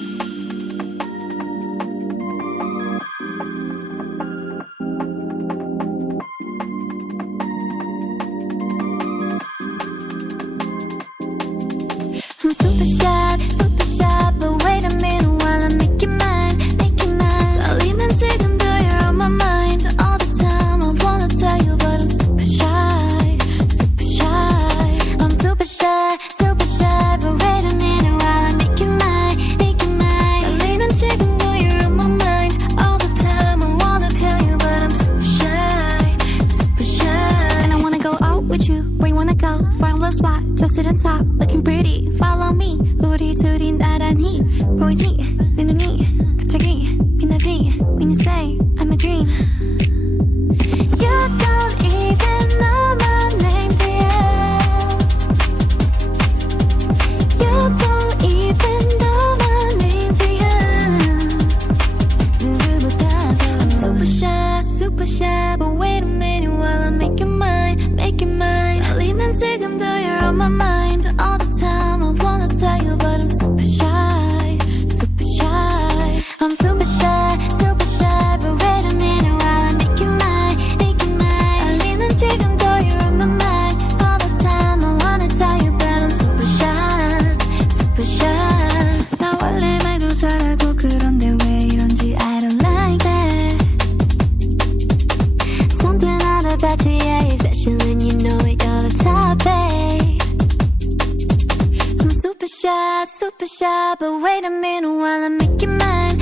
I'm super shy, but wait a minute while I make you mine, make you mine. 떨리는 지금도 you're on my mind all the time. I wanna tell you, but I'm super shy, super shy. I'm super shy, but wait a minute while I make you mine, make you mine. 떨리는 지금도 you're on my mind all the time. I wanna tell you, but I'm super shy, super shy. And I wanna go out with you, where you wanna go? Find a little spot, just sit and talk, looking pretty. Follow me, 우리 둘이 나란히 보이지? 내 눈이 갑자기 빛나지? When you say I'm a dream. You don't even know my name, dear. You don't even know my name, dear. 누구보다도 I'm super shy, but wait a minute while I make you mine, make you mine. 떨리는 지금도 you're on my mind all the time. I wanna tell you, but I'm super shy, super shy. I'm super shy, but wait a minute while I make you mine, make you mine. 떨리는 지금도 you're on my mind all the time. I wanna tell you, but I'm super shy, super shy. 나 원래 말도 잘하고 그런데 왜 이런지 I don't like that. Something out about you, yeah, especially when you know it, you're the top, babe. I'm super shy, but wait a minute while I make you mine,